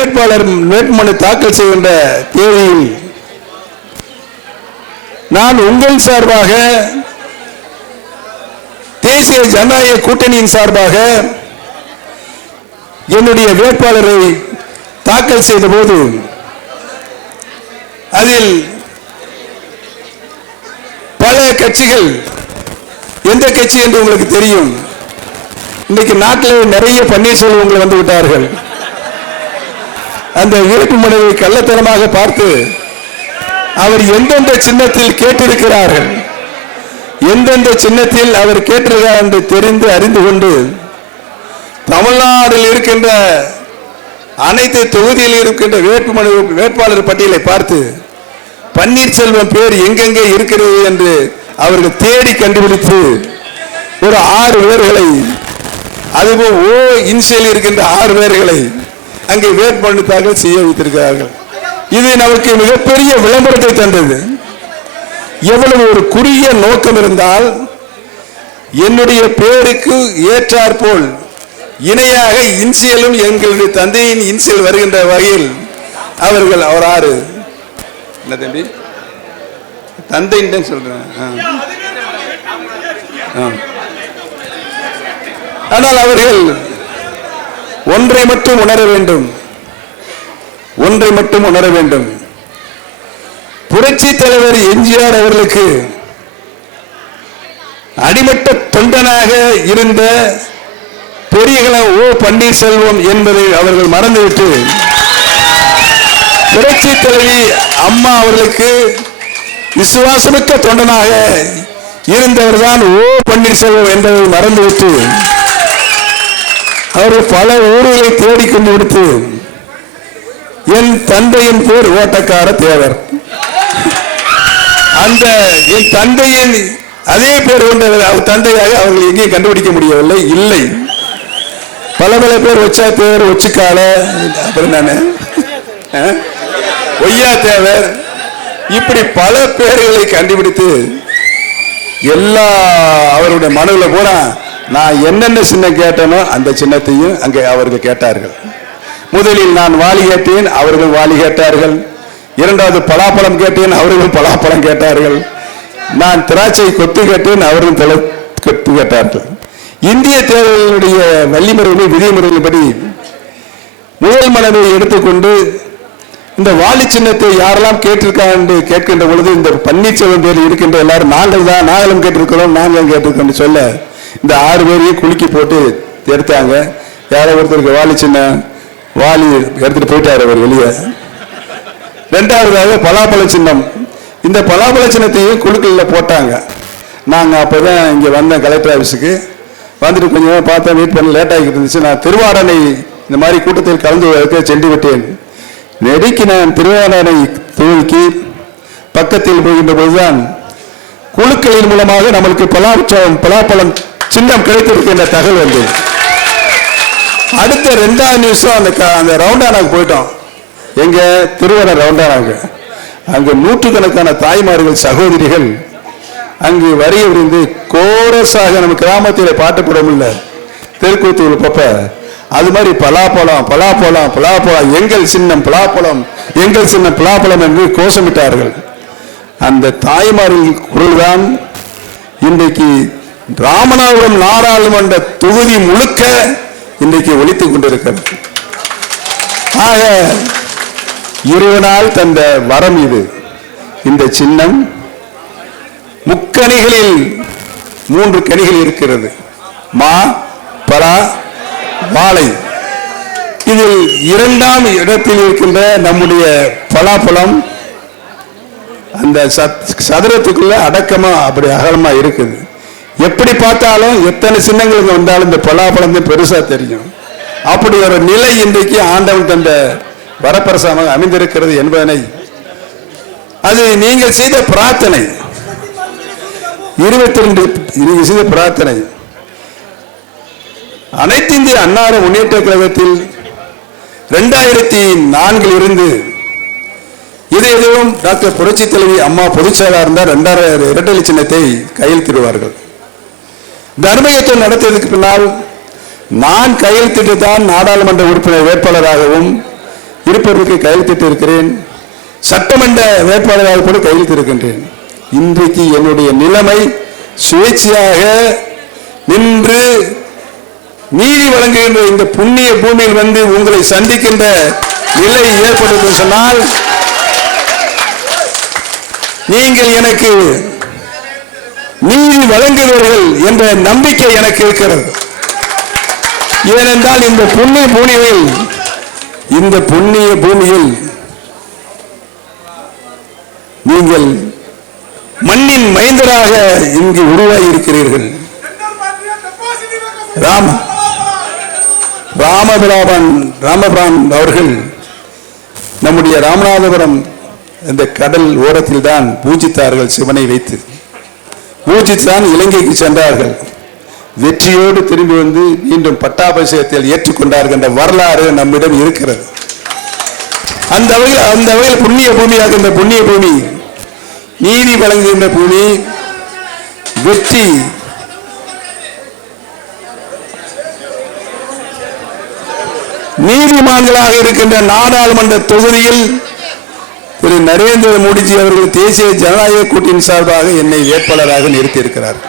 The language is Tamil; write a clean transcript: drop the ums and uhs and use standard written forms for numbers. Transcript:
வேட்புமனு தாக்கல் செய்கின்ற தேதியில் நான் உங்கள் சார்பாக தேசிய ஜனநாயக கூட்டணியின் சார்பாக என்னுடைய வேட்பாளரை தாக்கல் செய்த போது அதில் பல கட்சிகள், எந்த கட்சி என்று உங்களுக்கு தெரியும், இன்னைக்கு நாட்டில் நிறைய பன்னீர்செல்வங்கள் வந்து விட்டார்கள். அந்த வேட்புமனுவை கள்ளத்தனமாக பார்த்து அவர் எந்தெந்த சின்னத்தில் கேட்டிருக்கிறார்கள், எந்தெந்த சின்னத்தில் அவர் கேட்டிருக்கிறார் என்று தெரிந்து அறிந்து கொண்டு தமிழ்நாட்டில் இருக்கின்ற அனைத்து தொகுதியில் இருக்கின்ற வேட்பாளர் பட்டியலை பார்த்து பன்னீர்செல்வம் பேர் எங்கெங்கே இருக்கிறது என்று அவர்கள் தேடி கண்டுபிடித்து ஒரு 6 பேர்களை, அதுவும் ஓ இன்சியல் இருக்கின்ற 6 பேர்களை அங்கே வேட்புமனு தாக்கல் செய்ய வைத்திருக்கிறார்கள். இது நமக்கு மிகப்பெரிய விளம்பரத்தை தந்தது. எவ்வளவு ஒரு குறுகிய நோக்கம் இருந்தால் என்னுடைய பேருக்கு ஏற்றாற்போல் இணையாக இன்சியலும் எங்களுடைய தந்தையின் இன்சியல் வருகின்ற வகையில் அவர்கள் அவர் 6 என்ன தம்பி தந்தைன்னு சொல்றேன். ஆனால் அவர்கள் ஒன்றை மட்டும் உணர வேண்டும், ஒன்றை மட்டும் உணர வேண்டும். புரட்சி தலைவர் எம்ஜிஆர் அவர்களுக்கு அடிமட்ட தொண்டனாக இருந்த பெரியகள ஓ பன்னீர்செல்வம் என்பதை அவர்கள் மறந்துவிட்டு புரட்சி தலைவி அம்மா அவர்களுக்கு விசுவாசமிக்க தொண்டனாக இருந்தவர் தான் ஓ பன்னீர்செல்வம் என்பதை மறந்துவிட்டு அவர்கள் பல ஊர்களை தேடிக்கொண்டு விடுத்து என் தந்தையின் பேர் ஓட்டக்கார தேவர், அந்த என் தந்தையின் அதே பேர் கொண்ட தந்தையாக அவர்கள் எங்கேயும் கண்டுபிடிக்க முடியவில்லை. இல்லை, பல பேர் ஒச்சா தேவர், ஒச்சுக்கால, அப்புறம் நானு ஒய்யா தேவர், இப்படி பல பேர்களை கண்டுபிடித்து எல்லா அவருடைய மனுவில் பூரா நான் என்னென்ன சின்னம் கேட்டனோ அந்த சின்னத்தையும் அங்கே அவர்கள் கேட்டார்கள். முதலில் நான் வாலி கேட்டேன், அவர்கள் வாலி கேட்டார்கள். இரண்டாவது பலாப்பழம் கேட்டேன், அவர்கள் பலாப்பழம் கேட்டார்கள். நான் திராட்சை கொத்து கேட்டேன், அவர்கள் கொத்து கேட்டார்கள். இந்திய தேர்தலுடைய வள்ளிமுறைகளை விதிமுறைகளின்படி முதல் மனதை எடுத்துக்கொண்டு இந்த வாலி சின்னத்தை யாரெல்லாம் கேட்டிருக்காங்க என்று கேட்கின்ற பொழுது இந்த பன்னீர்செல்வம் பேர் இருக்கின்ற எல்லாரும் நாங்களும் கேட்டிருக்கிறோம், நாங்களும் கேட்டிருக்கோம் சொல்ல இந்த 6 பேரையும் குலுக்கி போட்டு எடுத்தாங்க. யாரோ ஒருத்தருக்கு வாலி சின்னம், வாலி எடுத்துட்டு போயிட்டாரு அவர் வெளியே. ரெண்டாவதாக பலாப்பழ சின்னம், இந்த பலாப்பழ சின்னத்தையும் குழுக்களில் போட்டாங்க. நாங்கள் அப்போ தான் இங்கே வந்தேன் கலெக்டர் ஆஃபீஸுக்கு. வந்துட்டு கொஞ்சம் பார்த்தா வெயிட் பண்ண லேட் ஆகிட்டு இருந்துச்சு. நான் திருவாடனை இந்த மாதிரி கூட்டத்தில் கலந்து சென்று விட்டேன். நெருக்கி நான் திருவாடனை தொகுதிக்கு பக்கத்தில் போகின்ற பொழுதுதான் குழுக்களின் மூலமாக நம்மளுக்கு பலாப்பழம் சின்னம் கிடைத்திருக்கின்ற தகவல் வந்தது. அடுத்த 2வது நிமிஷம் அந்த ரவுண்டானாக்கு போயிட்டோம். எங்க திருவண்ண ரவுண்டானாக்கு அங்கு நூற்றுக்கணக்கான தாய்மார்கள், சகோதரிகள் அங்கு வரிய விரிந்து கோரஸாக நம்ம கிராமத்தில் பாட்டு போட முடியல, தெருக்கூத்தூர் பப்ப அது மாதிரி பலாப்பழம் பலாப்பழம் பலாப்பழம், எங்கள் சின்னம் பலாப்பழம், எங்கள் சின்னம் பலாப்பழம் என்று கோஷமிட்டார்கள். அந்த தாய்மார்கள் குரல்தான் இன்றைக்கு ராமநாதபுரம் நாடாளுமன்ற தொகுதி முழுக்க இன்றைக்கு ஒலித்துக் கொண்டிருக்கிறது. ஆக இறைவனால் தந்த வரம் இது. இந்த சின்னம் முக்கணிகளில் 3 கனிகள் இருக்கிறது, மா, பலா, வாழை. இதில் 2ஆம் இடத்தில் இருக்கின்ற நம்முடைய பலாப்பழம் அந்த சதுரத்துக்குள்ள அடக்கமா அப்படி அகலமா இருக்குது. எப்படி பார்த்தாலும் எத்தனை சின்னங்களுக்கு வந்தாலும் இந்த பலாப்பழம் பெருசா தெரியும். அப்படி ஒரு நிலை இன்றைக்கு ஆண்டவன் தந்த வரப்பிரசாதமாக அமைந்திருக்கிறது என்பதனை, அது நீங்கள் செய்த பிரார்த்தனை, 22 நீங்கள் செய்த பிரார்த்தனை. அனைத்து இந்திய அண்ணா முன்னேற்ற கழகத்தில் 2004 இருந்து எதுவும் டாக்டர் புரட்சி தலைவி அம்மா பொதுச்செயலாளர் இருந்தால் 2000 இரட்டை சின்னத்தை கையெழுத்திடுவார்கள். தர்மயுத்தம் நடத்தியதுக்கு பின்னால் நான் கையெழுத்திட்டு தான் நாடாளுமன்ற உறுப்பினர் வேட்பாளராகவும் இருப்பதற்கு கையெழுத்திட்டு இருக்கிறேன். சட்டமன்ற வேட்பாளராக கூட கையெழுத்து இருக்கின்றேன். இன்றைக்கு என்னுடைய நிலைமை சுயேட்சையாக நின்று நீதி வழங்குகின்ற இந்த புண்ணிய பூமியில் வந்து உங்களை சந்திக்கின்ற நிலை ஏற்பட்டது சொன்னால் நீங்கள் எனக்கு நீதி வழங்குவீர்கள் என்ற நம்பிக்கை எனக்கு இருக்கிறது. ஏனென்றால் இந்த புண்ணிய பூமியில் நீங்கள் மண்ணின் மைந்தராக இங்கு உருவாகி இருக்கிறீர்கள். ராமபிரான் அவர்கள் நம்முடைய ராமநாதபுரம் இந்த கடல் ஓரத்தில் தான் பூஜித்தார்கள். சிவனை வைத்து பூஜித்தான் இலங்கைக்கு சென்றார்கள். வெற்றியோடு திரும்பி வந்து மீண்டும் பட்டாபிஷேகத்தில் ஏற்றுக்கொண்டார்கள் என்ற வரலாறு நம்மிடம் இருக்கிறது. அந்த வகையில் புண்ணிய பூமியாக இந்த புண்ணிய பூமி, நீதி வழங்குகின்ற பூமி, வெற்றி நீதிமான்களாக இருக்கின்ற நாடாளுமன்ற தொகுதியில் திரு நரேந்திர மோடிஜி அவர்கள் தேசிய ஜனநாயக கூட்டணி சார்பாக என்னை வேட்பாளராக நிறுத்தியிருக்கிறார்.